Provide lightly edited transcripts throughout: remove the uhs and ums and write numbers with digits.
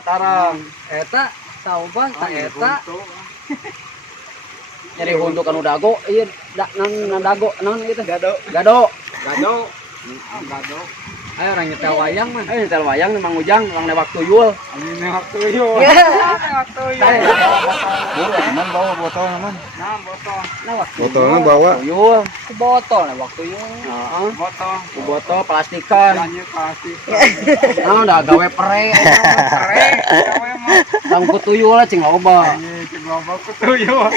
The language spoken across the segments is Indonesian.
satarang. Eta sauban tak eta. Nyari untuk anu dago, ieu nan dago naon gitu. Gado. Gado. Gado. Gado. Ayo orang nyetel wayang mah. Eh nyetel wayang Mang Ujang, orang newak tuyul. Ini newak tuyul. Newak tuyul. Aman bawa botol aman. Nah, botol. Newak Botolnya bawa. tuyul. Ku botol newak tuyul. Heeh. Botol. Ku botol plastikan. Banyak plastik. Nah, udah gawe pere. Pare. Gawe mah. Tangku tuyul lah cing loba. Ini cing loba ku tuyul.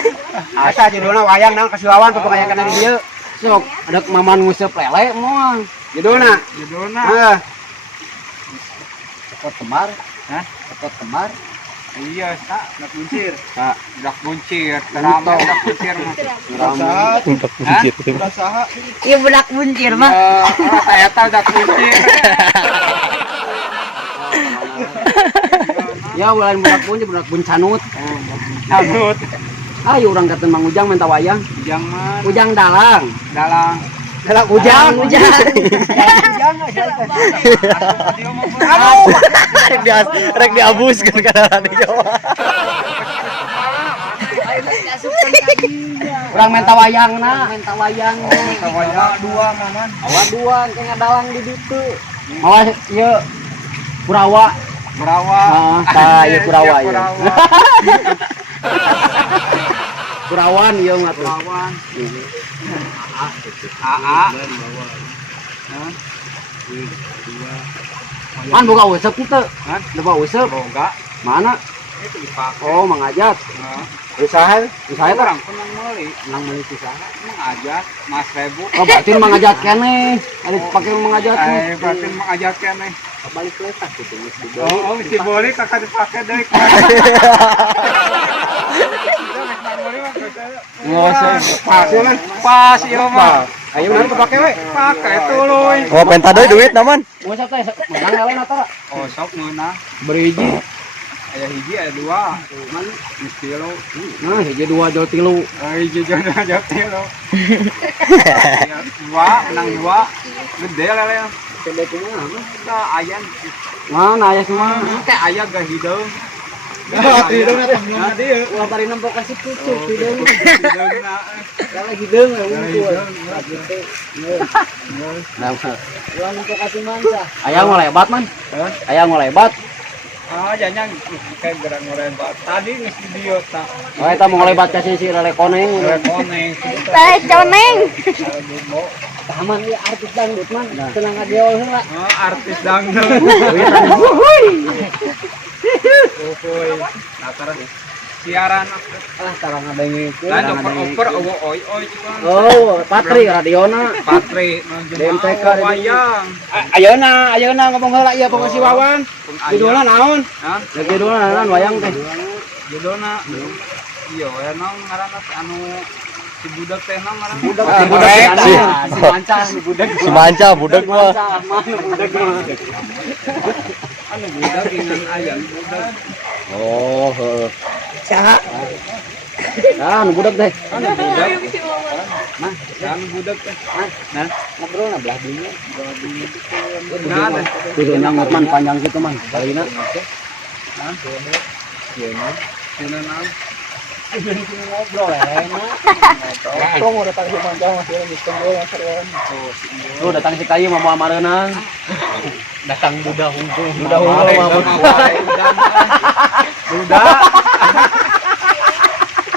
Asa judulna wayang naon kasilawan pepakayakan di dieu. Sok ada maman nguseup lele moal. Judulna. Judulna. Heeh. Cepot kemar. Hah? Cepot kemar. Iya, dak buncir. Kak, Dak buncir. Terama dak buncir mah. Saha? Iya budak buncir mah. Eta dak buncir. ya ulah budak buncanut. Canut. Ayo urang katen Mang Ujang minta wayang. Ujang mah Ujang dalang. dalang. Dalang Ujang. Rek diabuskeun kana radio. Urang minta wayangna, minta wayang. Wayang dua maman. Awak dua kayaknya dalang di ditu. Malah ieu Kurawa. Kurawa. Tah ieu Kurawa ieu. Kurawan ieu mah tuh. Kurawan. AA. Man boga useup kitu. Hah? Boga useup. Boga. Mana? Itu dipakai. Oh, mangajat. Usaha Saya orang pun meuli. nang meuli usaha. Mengajak Mas Rebu. Oh, berarti mangajat keneh. Ada pakai mangajat. Berarti mengajak keneh. Balik letak gitu geus dibeli. Oh, si boleh kakak dipakai deui. Pas ieu mah. Ayo urang kepake we. Pakai tuluy. Oh, penta deui duit naman. Usah teh menang lain atara. Oh, sok meunah. Beriji. Aya hiji aya dua. Man, geus tilu. Nah, hiji dua jol tilu. Hiji jodoh aja tilu. Dua, menang dua. Gede lele. Gede kumaha mah? Nah, ayan. Mana aya semua? Teh aya gak hideung. Hideung teh mana dieu? Ulah bari nempo kasih pucuk hideung. Kalau hideung ya unggul. Nah, ulah nempo kasih manca. Aya ngolebat man. Aya ngolebat. Ah, jangan kayak gerak ngolebat. Tadi geus di dieu tah. Oh, eta mau ngolebat ka si lele koneng. Koneng. Teh coneng. Taman ieu artis dangdut man. Tenang adiol heula. Oh, artis dangdut. Oke. Natara siaran Ah, tarang ada ngeukeun. lain oper oi Oh, Patri radiona. Patri DMTK wayang. Ayeuna ngomong heula ieu pengisi wawan. Judulna naon? Hah? Judulna naon wayang teh? Judulna iya wayang ngaranna anu si budak teh ngaranna Budak si manca si budak. Si manca budak mah. Budak mah. anu budak dengan ayam budak Oh, heuh. Saha? Ah, nu budak teh. anu budak nah anu budak teh nah Ngobrol na belah dinya. nah ada Kudu nyangut man panjang kitu man. Kalina. nah iya mah sina naon Ngobrol enak. Tong udah tadi manca masih lagi ngobrol seruan. Tuh datang si kayu mau amareunang. Datang budak hungkul. Budak hungkul budak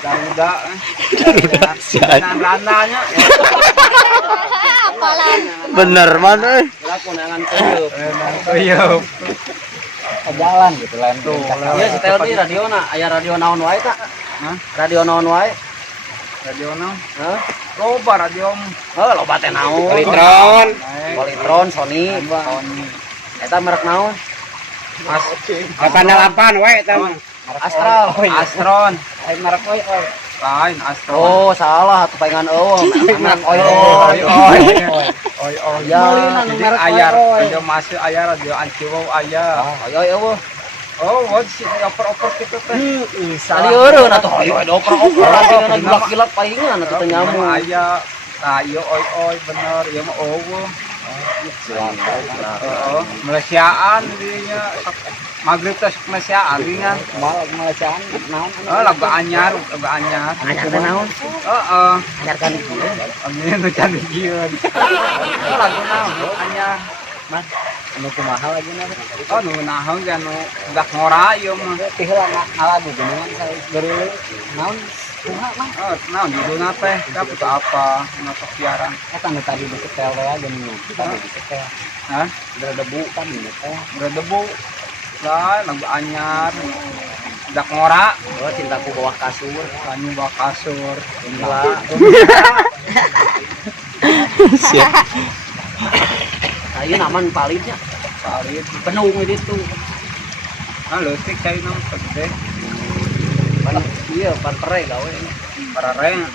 budak randanya Apalan. Bener man euy. laku nangan teueup. iya Jalan gitu lain tuh. Iya si Teo di radiona, aya radio naon wae ta? Hah? Radio naon wae? radio naon Heh. loba radio Oh, loba teh naon? Politron. Politron, Sony. Eta merek naon? Mas 88 wae eta. Astral. Astron Ai merek wae. lain Astron Oh, salah atuh paingan eueuh. Merek oi. Ya, jadi ayar radio masuk ayar radio anciwo ayar oi eueuh. oh what sih oper-oper gitu teh Sali eureun atuh oi oper-oper cenah gilak-gilak paingan atuh teh nyamuk. aya nah ieu oi bener ieu mah eueuh Malaysiaan dinya Maghrib teh Malaysia alingan. Malaysiaan naon Oh, lagu anyar. Anyar teh naon? Heeh. Anyar kan. Amin nu can dijieun. Oh, lagu naon? Anyar. anu kumaha lagi na. Oh, nu naon ge anu dak ngora ieu mah. Teh heula ngalagu geuningan geureuleung naon kumaha mah. Oh, naon judulna teh? Tapi itu apa? Notok siaran. Eta nu tadi disetel teh geuningan. Tadi disetel. Hah? Berdebu tadi teh. Berdebu. Lah, lagu anyar. Dak ngora. Oh, cintaku bawah kasur. Banyu bawa kasur. Gila. Siap. Ayo naman palidnya. Palit. Penuh itu. Nah, leutik cai nam gede. Iya, pantere gawe. Parareng.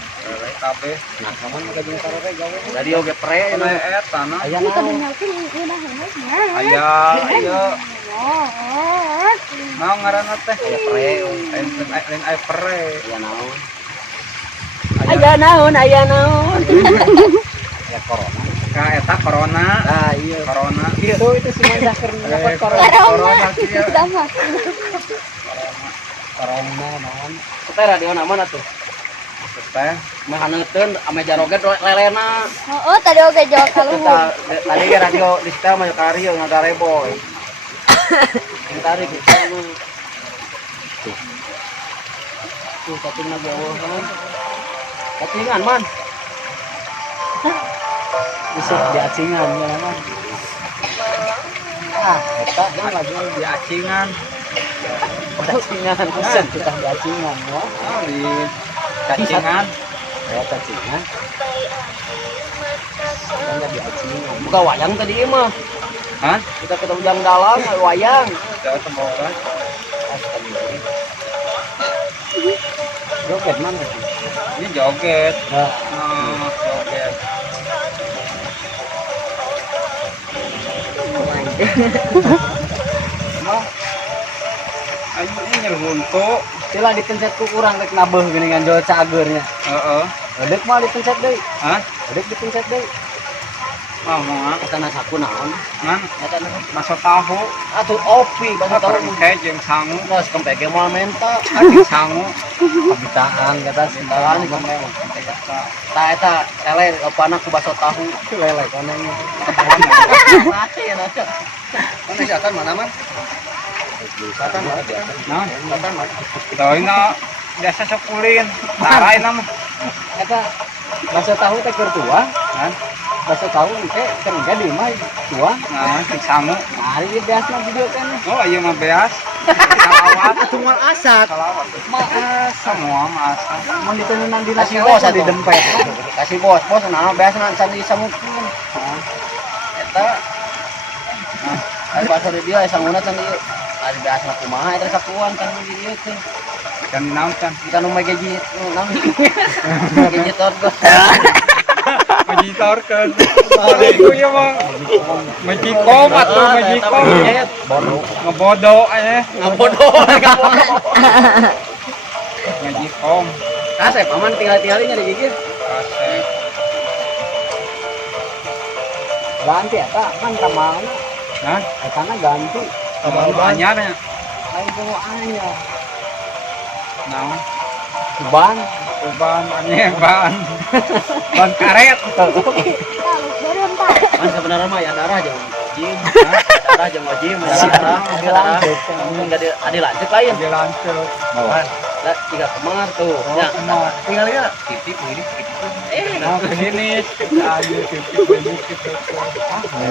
Kabeh. Nah, kamu mah jeung parere gawe. Dari oge pre Aya eta na. aya naon? Aya ieu. Naon ngaranna teh? Aya pre. Lain aya pere. Aya naon? Aya naon. Ya corona. Ka eta corona. Ah, iya. Corona. Itu si mandah keur dapat corona. Corona kieu. Corona naon? Teh radio na mana tuh? Teh. Mah haneuteun ame jaroget lelena. Oh, tadi oge jawab kaluhur. Tadi ge radio di setel mah karieu ngagareboy. Tarik kita mah. Tuh cacingna gawehan. Cacingan man. Bisa diacingan ya man. Ah, eta yang lagi Diacingan. cacingan bisa kita diacingan ya. Oh, di cacingan. Ya cacingan. Kita diacingan. Buka wayang tadi mah. Hah? Kita ke ujang dalam wayang. Jauh temboga. Joget mana? Ini joget. Nah, Oh, joget. Ayo ini nyelhuntu. sila dipencet ku kurang rek nabeuh geuningan jol cageurnya. Heeh. Dedek mah dipencet deui. Hah? Dedek dipencet deui. Mau mau Eta na saku naon? ngan Eta na bakso tahu. atuh opi bahasa tahu. Kempek jeung sangu. Geus kempege moal menta. Jeung sangu. Kabitaan kata sintalan kempege. Tah eta lele opana ku bakso tahu. Lele kana ieu. Mati ya naca. Mana siatan mana man? Siatan mana? Nah, Siatan mana? doina biasa sekulin. Larai nama. Eta bakso tahu teh keur tua. Hah? Bakso tahu teh keur jadi mah tua. Nah, jeung sangu. Hari dia biasa video kan. Oh, ieu mah beas. Salawat. Cuma asak. Salawat. Maas. Semua mah asa. Mun ditenunan di kasih bos di dempet. Kasih bos nah biasa sandi samukun. Eta bahasa di dia sanguna can ieu. Ari biasa kumaha eta sakuan kan di dieu teh. Kan naon kan? Kita nu make gigit, naon? Gigit orgot. Majitorkeun. Iku ieu mah majikom atuh majikom. Bodoh. Ngebodo aya. Ngabodoh. Majikom. Kasep aman tinggal-tinggalin nyari gigit. Kasep. Ganti eta kan tamangna. Hah? Eta na ganti. Baru anyarnya. Lain kuno anya. Naon? Ban. Ban aneh ban. Ban karet. Kan sebenarnya mah ya darah jeung wajib. Darah jeung wajib, darah. Enggak ada lanjut lain. Dia lanjut. Ban. Lah tiga kemar tuh. Ya. Tinggal ya. Titip ini titip. Nah, kesini. Ayo titip gitu.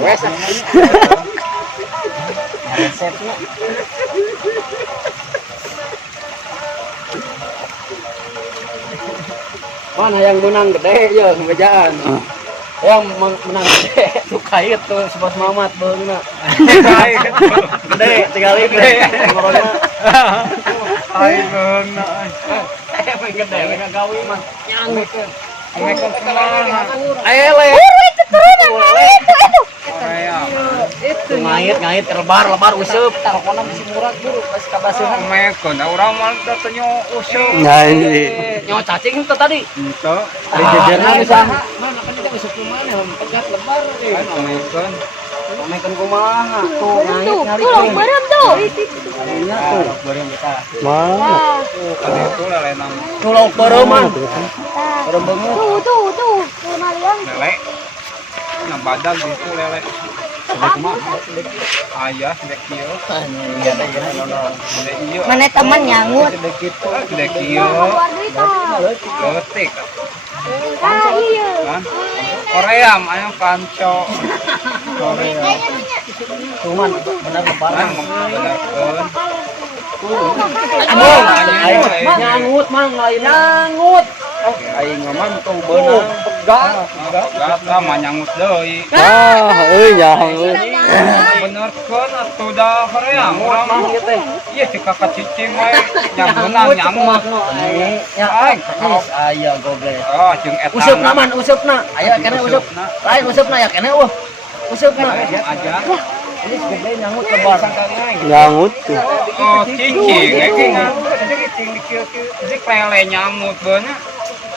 Wes. Resepnya. Mana yang menang gede ya kebejaan. Yang menang gede tuh kait tuh sebab mamat beuna. Gede tinggalin gede ngorona. Ayo beuna. Emang gede enggak gawe mah nyang gitu. Kumaha? Ayo le. Itu turun itu. Korea. Itu ngait lebar useup teleponan masih murah dulu pas kabaseuhan. Mekon, urang mah datanya useup. Nah ini. Nyawa cacing itu tadi. Itu. Di jajaran usaha. Mana kan kita useup mana pegat lebar Kan Mekon. Makan kumaha tuh naik Tuh, nyari tuh, bareng tuh. Ini tuh bareng kita. Mana? Nah, Tadi itu lele nang Tuh lauk bereman. nah. Berem banget. Tuh. Tuh malian. lele. Nah badag gitu lele. Ayah sedek kieu. Iya teh gini nono. Sedek ieu. Mana teman nyangut? Sedek gitu. Sedek kieu. Letik. Ah, iya. Kan? Korea aya panco. Korea. Cuman benar lebaran. Benerkeun. Aduh, aing nyangut mang lain nyangut. Aing ngomong tuh beunang pegat. Gak manyangut deui. Jangan. Benerkeun atuh da hoream urang mah. Mang ieu teh. Ieu cika kacicing we nyangeunang nyamut. Ya aing aya goblok. Oh jeung eta. Usupna man usupna. Aya keneh usup. Lain usupna ya keneh usupna. Aja. Ini gede nyangut lebaran kali aing. Nyangut tuh. Oh cicing cicing kieu-kieu zik lele nyamut beuna.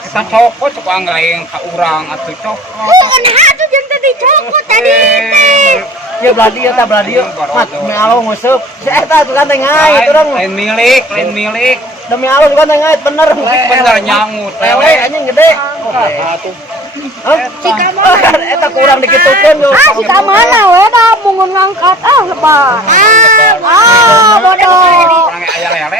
Kita cokot cok anggaing ka urang atuh cokot. Nah, tuh jeung tadi cokot tadi teh. Ya beladi ya tah beladi. Mat demi Allah ngusup. Eta tuh kan teh ngait urang. Lain milik. Demi Allah tuh kan teh ngait bener. Bener nyamut Lele anjing gede. Hah? Si kamar. Eta kurang dikitukeun yo. Ah, si kamana we da mungun ngangkat lebar. Bodoh. Aya lele.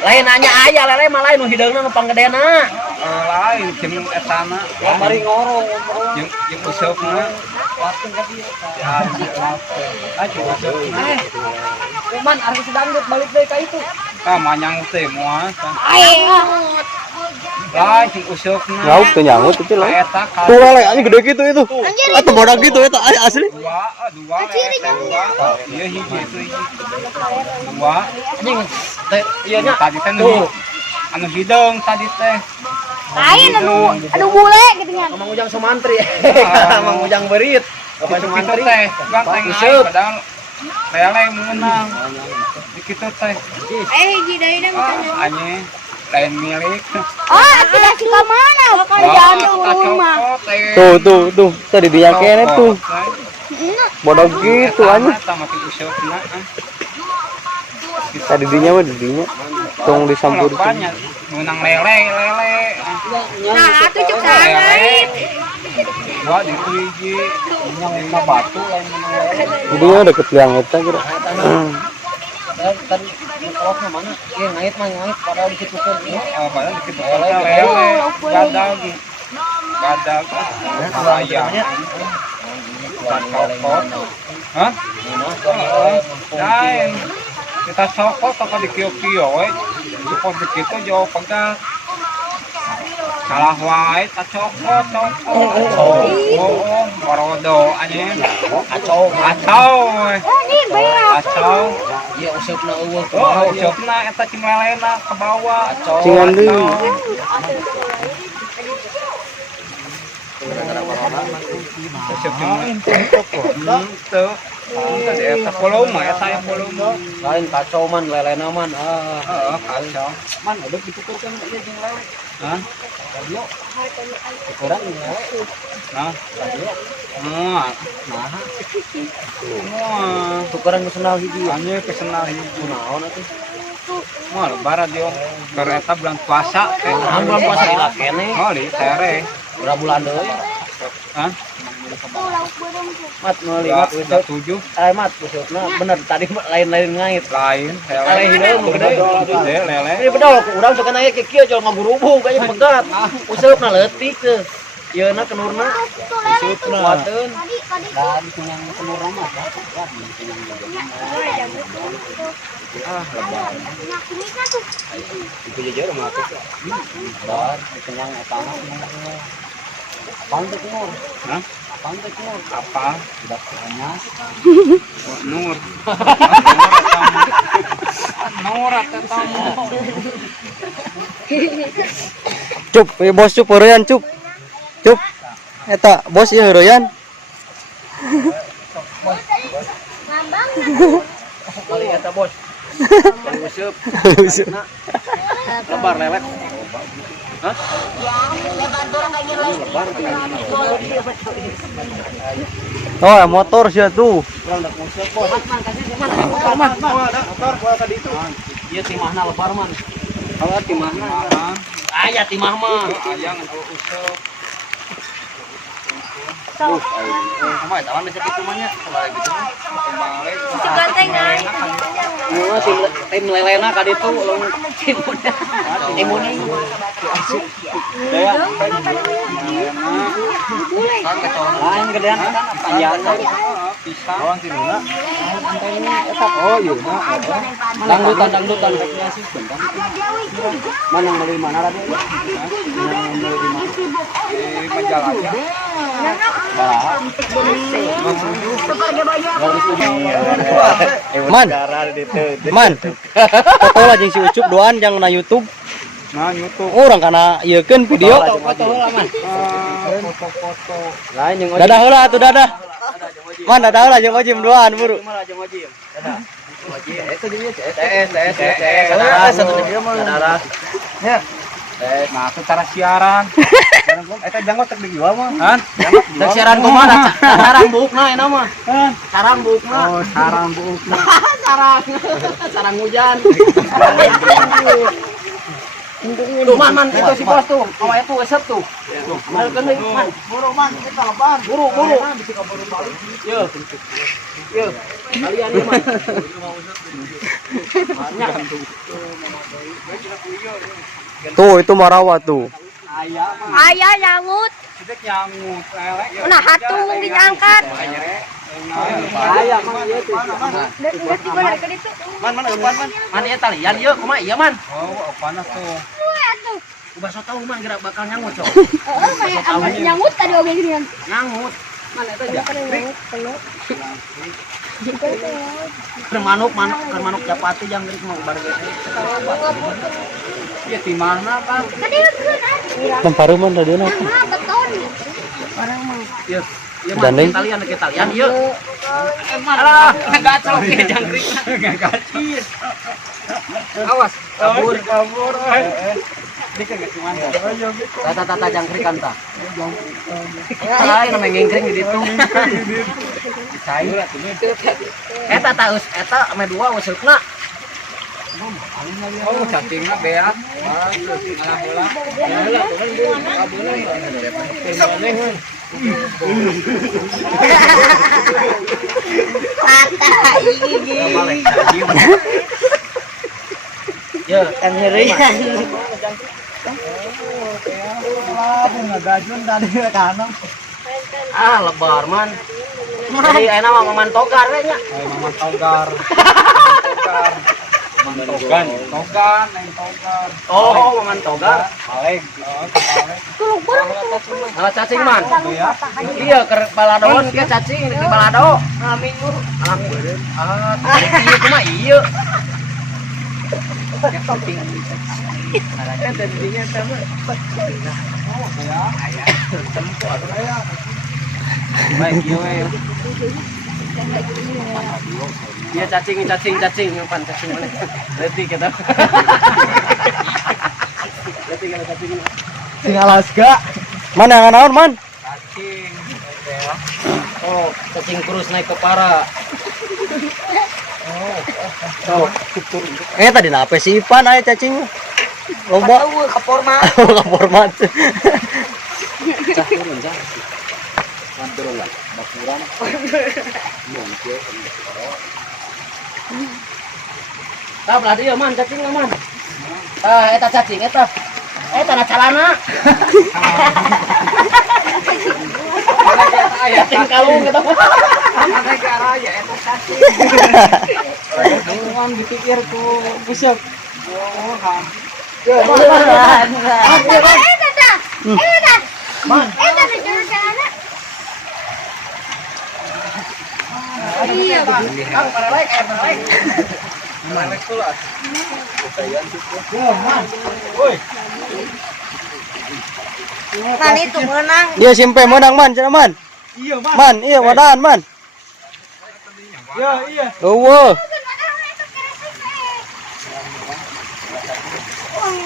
Lain nanya aya lele mah lain nu hideungna nu panggedena. Lain jeung etana. Mari ngorong. Jeung usupna. Kuman arek sedangdut balik deui ka itu. Manyang teh moal. Aing. Lah jeung usupna. Nyaut tuh nyangut itu lah. Eta Tuh lele anjing gede gitu itu. Atau bodak gitu itu asli. dua iya hiji itu hiji dua Anjing teh ieu nya. tadi teh anu hideung tadi teh Lain anu bule gitu nya. Mang Ujang Sumantri. Mang Ujang berit. Bapak itu Sumantri. teh ganteng aja padahal lele menang dikitu teh Hiji deui da anye lain milik Oh, tidak suka mana? Bukan jantung rumah. Tuh. Tadi dia kene tuh. Bodak gitu anjing. mati usupna Tadi dinya mah dinya. Tong disampur. banyak menang lele Nah, atuh cuk sanait. gua di itu hiji Nyang batu lain menang. Dinya deket liang eta kira. Tadi koloknya mana? Iya ngait mah ngait padahal dikitukeun. padahal dikitu lele gadag ayam cokot hah lain kita cokot apa di kio-kio we cokot di kitu jauh pegang salah wae ta cokot barodo anjing acau we Ini bayar. acau Iya usupna eueuh usupna eta cing lelena ke bawah Cingan deui. tuh eta volume eta yang volume lain kacau man lelena man kacau man udah dituturkan ieu jeung lele. hah Radio. Kurang ini lele. nah Nah, tukeran kesenal hiji. hanya kesenal hiji Naon atuh? mau lebaran dia kereta bulan puasa teh Bulan puasa ila kene. oh di tere Berapa bulan deui? hah Mat meuli ya mat udah 7 mat usupna bener tadi lain-lain ngait. lain Lele hideung nu gede. gede lele Ini bedol urang sok aya ke kieu jol ngagurubung kayaknya pegat. Usupna leutik teh. Ieuna kenurna. Usupna. Kuateun. Dan yang kenurna mah. Lebar. Itu jejer mah atuh. Lebar kenyang eta mah. Pantai Nur. hah Pantai Nur. apa Udah banyak. nur nur atau tamu Cup, ya bos cup heureyan cup. Cup. Eta bos ieu heureyan. Kali eta bos. Usup. Usup. Lebar lelet. Hah? Lebar dorang kayak gini. Lebar. Oh, ya, motor sih tuh. Kurang dak musel bos. Man kasih di mana? Motor man. Motor gua tadi itu. Ieu timahna lebar man. Kalau timahna. Aya timah mah. Aya ngan useup. Sama eta mah bisa kitu mah nya. Sabaraha gitu. Kembali. Ganteng ay. Tim lelena ka ditu ulun timunnya. Timunnya. Daya. Lain gedean kan panjangna. Pisang. Oh iya. Dangdutan rekreasi. Mana yang beli mana tadi? Di Majalaya. Man, foto lah jeung si Ucup doan yang na YouTube. Nah, YouTube. Orang kana ieukeun video. Foto heula man. Foto-foto. Lain jeung Dadah heula atuh dadah. Man dadah heula jeung Ojim doan buru. Nah, itu cara siaran. Eta jangkot tek dijual mah. Han, dak siaran kumaha? Sarang buukna eta mah. Sarang buukna. Oh, sarang buukna. Sarang hujan. Tuh man, itu si bos tuh. Sama itu esep tuh. Amalkeun deui man. Buru man, kita lebar. Buru. Bisa kaburu balik. Yo. Kalian ieu man. Tuh itu marawa tuh. Ayah nyangut. Sidik nyangut lele. Nah, hatung diangkat. Aya man ieu tuh. Lihat di mana kan itu. Man eupan man. Man ieu talian ieu kumaha ieu man. Oh, apana tuh? Tuh. Ubah so tahu man gerak bakal nyangut cok. Heeh, nyangut tadi oge gini. Nyangut. Man eta jangkrik. Peluk. Manuk japati jangkrik mau bar ge. Iya di mana, Bang? Tadi kan. Temparuman radiona. Nah, beton. Ieu. Ieu Gandeng. man Italian ieu. Alah, gacor ge jangkrik. Gacir. Awas, kabur. Kabur. Dikit geus cuman. Tata jangkrik kan tah. Lain namanya ngengkring di ditu. Cai. Eta taus eta ame dua useukna. Oh, cacingnya beak. Alhamdulillah. Tata ini. Ya, kan heureun. Ngagajun tadi kanang. Ah, lebar man. Jadi enak mah maman togar we nya. Maman togar. Togan, neng togar. Oh, maman togar. Paling. Alat cacing man. Ya. Iya, keur baladoon ke cacing di balado. Minggu. Ah, ieu kumaha ieu. Baik, ieu we. Iya cacing pan cacing mana? Leti kita. Leti kalau cacing. Sing Alaska. Man yang naon man? Cacing. Oh, cacing kurus naik ke para. Tadi nape sih Ipan aya cacing. Loba. Kaporma. Kapormat. Turun jah. Turun lah. Bakuran. Tah belah dieu man cacing man. Tah eta cacing eta. Eta na calana. Aya cacing kalung eta. Ada gara ya eta cacing. Ngomong dipikir ku busuk. Oh, ham. Iya. Kang parelek parelek. Melek tulas. Man itu menang. Iya simpe menang man, cenah man. Iya, Mas. Man, iya wadahan man. Iya, iya. Eueuh.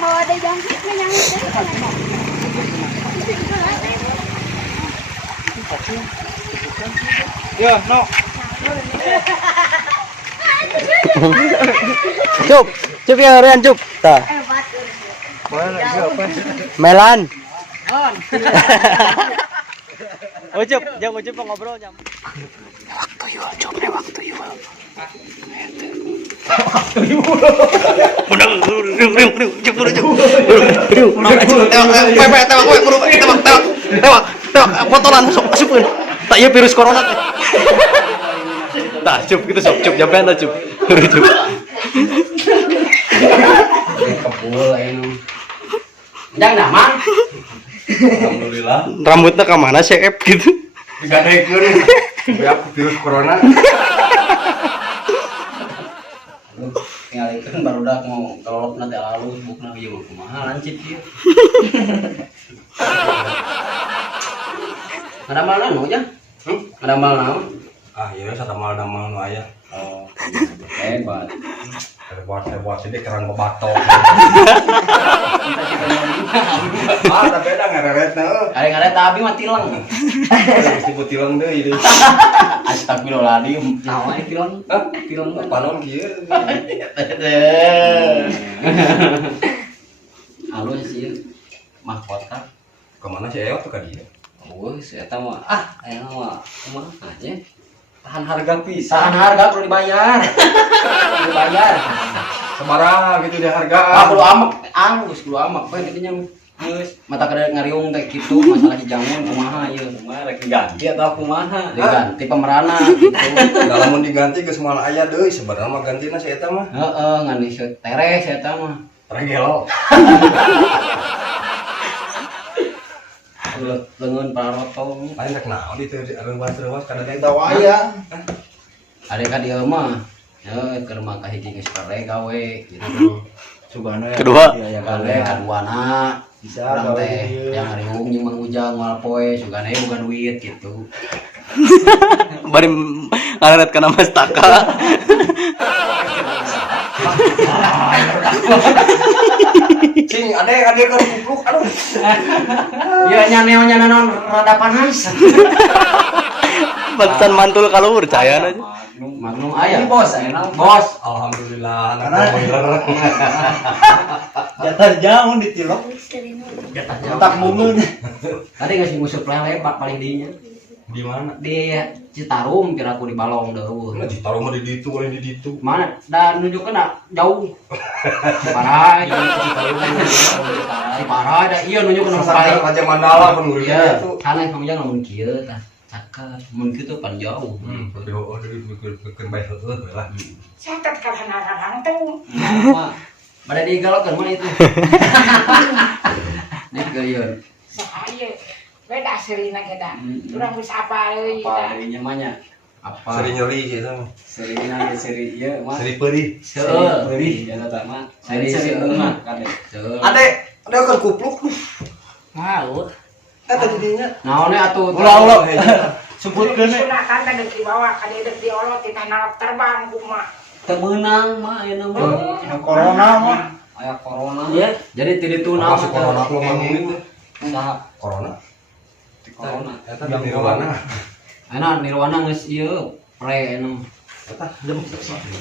Mau ada jangkrik yang Ya, no. Cup, cup ya Rian cup. Tah. Melan. Ucup, jam Ucup mau ngobrol jam. Waktu yul, Cup, waktu yul. Potolan supun. Tak iya virus corona. Tak Cup gitu Cup jampean tak Cup. Cup. Kebul ayeuna. Jang dah, Mang. Alhamdulillah. Rambutnya ke mana sih gitu? Digadekeun. Ya virus corona. Tinggal itu barudak mau kolok nanti lalu bukna ieu mah kumaha lancip ieu. Ngadamal naon Jang? Ngadamal naon? Ah, iya sadamal-damal nu aya. Oh, hebat. Hebat sih keran babatok. Ah, tapi ada ngaret na. Ari ngaret abi mah tilang. Disebut tilang deui ieu. Astagfirullahaladzim. Naon aya tilang? Tilang mah Panon kieu. halus ieu mahkota. Kemana sih Eot tuh ka dieu? Oh, saya tahu aya mah kumaha aja. Tahan harga pisan. Tahan harga perlu dibayar. Perlu dibayar. Sebarang gitu deh harga. Kudu amak, geus kudu amak bae dinya geus mata kada ngariung teh kitu masalah hijangun kumaha ieu. Kumaha rek diganti atau kumaha? Diganti pemerana gitu. Da lamun diganti geus moal aya deui sebenarnya mah gantina si eta mah. Heeh, ngan dieu teres eta mah. Regelo. Leungeun parotong. Lain rek naon di teu rewas kada ada tawa aya. Ade ka dieu mah. Keur mah ka hiji geus pare gawe gitu. Sugana Kedua. Gawe kaduana. Bisa Urang gawe teh ieu. yang ngariung jeung Mang Ujang moal poe sugana bukan duit gitu. Bari ngaret kana Mas Taka. Cing ade kan kupluk aduh. Ieu nya neonya naon rada panas. Pantesan mantul kalur cahayana aja. Magnum aya. Ini bos ayeuna bos. Alhamdulillah anak boiler. Jatah jauh ditilok. Tak mungun. Tadi ngasih musuh lele paling dinya. Di mana? Di Citarum kira aku di Balong deueuh. Nah, ditaruh mah di ditu, boleh di ditu. Mana? Dan nunjukkeun jauh. Parah ieu Citarum. Di parah da ieu nunjukkeun Paling paling. Raja Mandala pun guru Iya, itu. kana kamujang lamun kieu tah. Cakep, mun kitu pan jauh. Oh, dari bikin baik heueuh lah. Catat kadang-kadang tuh. Mah pada digalokeun mah itu. Digeuyeun. Saya beda serina kita. Urang geus apa euy. Apa dirinya mahnya? Apa? Seri nyeri sih itu. Serina ge seri ieu mah. Seri perih. Seueur deui eta teh mah. Seri mah kade. Seueur. Ade kan kupluk. Ngaut. Eta didinya. Naonnya atuh? Ulah. Sebutkeun we. Sunatan teh deuk dibawa ka dieu deuk diolot di tanah terbang kumaha. Teu meunang mah ayeuna mah. Corona mah. Aya corona. Iya. Jadi ti ditu naon? Masuk corona lu ngomongin teh. Saha? Corona. Corona. Eta di nirwana. Ana nirwana geus ieu pre anu. Eta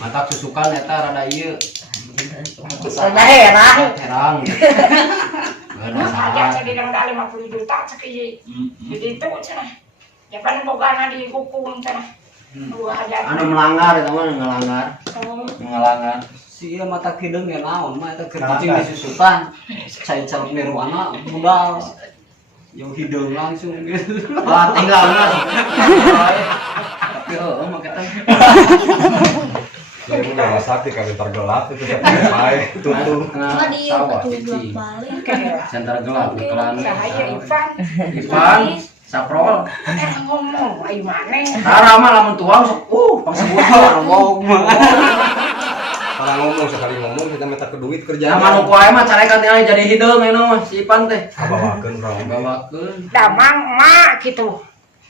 Mata susukan eta rada ieu. Soalnya herang. Herang. Nah, aja teh di denda 50 juta cek ieu. Jadi itu cenah. Ya pan bogana dihukum cenah. 2 hajar. Anu melanggar eta mah ngelanggar. Oh, Ngelanggar. Si ieu mata kideung ge naon mah eta keur cicing disusukan. Cai calon nirwana budal. Yang hideung langsung gitu. Ah tinggal mah. Heeh mah kita. Lalu udah masak di kantor gelap itu sampai tutup. Nah, sawah cicing. Sentar gelap kelan. Cahaya Ivan. Ivan saprol. Ngomong ai maneh. Tara mah lamun tuang sok pangsebut ngomong. Kalau ngomong sekali ngomong kita minta ke duit kerja. Ya manu poe mah carekan tinggal jadi hideung eno mah si Ipan teh. Bawakeun urang. Bawakeun. Damang mak gitu.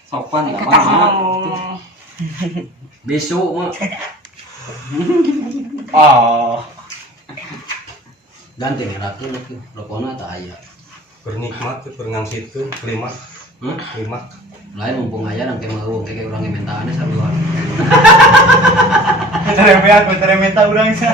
Sopan ya Kata mah. ngomong. Bisu mah. Oh. Ganti nih rakeun rokona teh aya. Bernikmat, berngangsitkeun, klimak. Hah? Klimak. Lain mumpung aya nang teh mau kayak urang mentaannya saruan. Kita remeh minta urang sih.